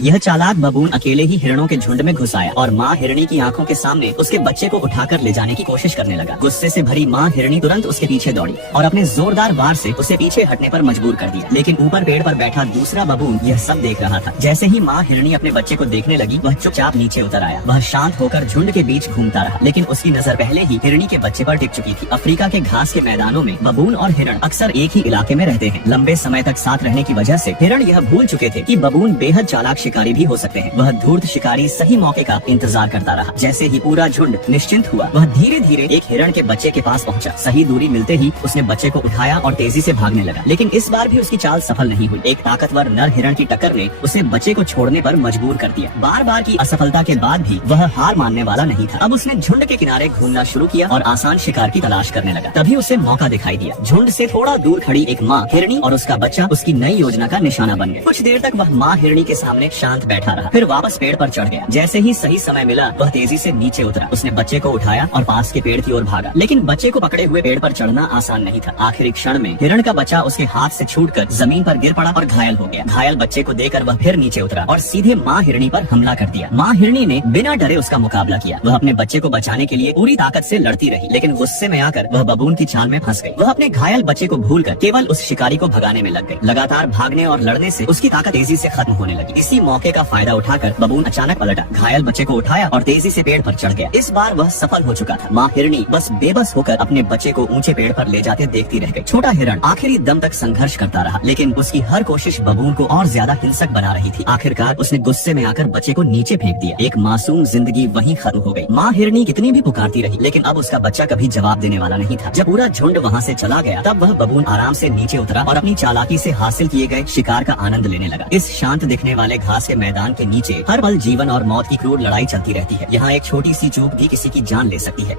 यह चालाक बबून अकेले ही हिरणों के झुंड में घुस आया और माँ हिरणी की आंखों के सामने उसके बच्चे को उठाकर ले जाने की कोशिश करने लगा। गुस्से से भरी माँ हिरणी तुरंत उसके पीछे दौड़ी और अपने जोरदार वार से उसे पीछे हटने पर मजबूर कर दिया। लेकिन ऊपर पेड़ पर बैठा दूसरा बबून यह सब देख रहा था। जैसे ही माँ हिरणी अपने बच्चे को देखने लगी, वह चुपचाप नीचे उतर आया। वह शांत होकर झुंड के बीच घूमता रहा, लेकिन उसकी नजर पहले ही हिरणी के बच्चे पर टिक चुकी थी। अफ्रीका के घास के मैदानों में बबून और हिरण अक्सर एक ही इलाके में रहते हैं। लंबे समय तक साथ रहने की वजह से हिरण यह भूल चुके थे कि बबून बेहद चालाक शिकारी भी हो सकते हैं। वह धूर्त शिकारी सही मौके का इंतजार करता रहा। जैसे ही पूरा झुंड निश्चिंत हुआ, वह धीरे धीरे एक हिरण के बच्चे के पास पहुंचा। सही दूरी मिलते ही उसने बच्चे को उठाया और तेजी से भागने लगा, लेकिन इस बार भी उसकी चाल सफल नहीं हुई। एक ताकतवर नर हिरण की टक्कर ने उसे बच्चे को छोड़ने पर मजबूर कर दिया। बार बार की असफलता के बाद भी वह हार मानने वाला नहीं था। अब उसने झुंड के किनारे घूमना शुरू किया और आसान शिकार की तलाश करने लगा। तभी उसे मौका दिखाई दिया। झुंड से थोड़ा दूर खड़ी एक माँ हिरणी और उसका बच्चा उसकी नई योजना का निशाना बन गए। कुछ देर तक वह माँ हिरणी के सामने शांत बैठा रहा, फिर वापस पेड़ पर चढ़ गया। जैसे ही सही समय मिला, वह तेजी से नीचे उतरा। उसने बच्चे को उठाया और पास के पेड़ की ओर भागा, लेकिन बच्चे को पकड़े हुए पेड़ पर चढ़ना आसान नहीं था। आखिरी क्षण में हिरण का बच्चा उसके हाथ से छूटकर जमीन पर गिर पड़ा और घायल हो गया। घायल बच्चे को देखकर वह फिर नीचे उतरा और सीधे माँ हिरणी पर हमला कर दिया। माँ हिरणी ने बिना डरे उसका मुकाबला किया। वह अपने बच्चे को बचाने के लिए पूरी ताकत से लड़ती रही, लेकिन गुस्से में आकर वह बबून की चाल में फंस गई। वह अपने घायल बच्चे को भूलकर केवल उस शिकारी को भगाने में लग गई। लगातार भागने और लड़ने से उसकी ताकत तेजी से खत्म होने लगी। इसी मौके का फायदा उठाकर बबून अचानक पलटा, घायल बच्चे को उठाया और तेजी से पेड़ पर चढ़ गया। इस बार वह सफल हो चुका था। माँ हिरणी बस बेबस होकर अपने बच्चे को ऊंचे पेड़ पर ले जाते देखती रह गई। छोटा हिरण आखिरी दम तक संघर्ष करता रहा, लेकिन उसकी हर कोशिश बबून को और ज्यादा हिंसक बना रही थी। आखिरकार उसने गुस्से में आकर बच्चे को नीचे फेंक दिया। एक मासूम जिंदगी वहीं खत्म हो गई। माँ हिरणी कितनी भी पुकारती रही, लेकिन अब उसका बच्चा कभी जवाब देने वाला नहीं था। जब पूरा झुंड वहाँ से चला गया, तब वह बबून आराम से नीचे उतरा और अपनी चालाकी से हासिल किए गए शिकार का आनंद लेने लगा। इस शांत दिखने वाले घास के मैदान के नीचे हर पल जीवन और मौत की क्रूर लड़ाई चलती रहती है। यहाँ एक छोटी सी चूक भी किसी की जान ले सकती है।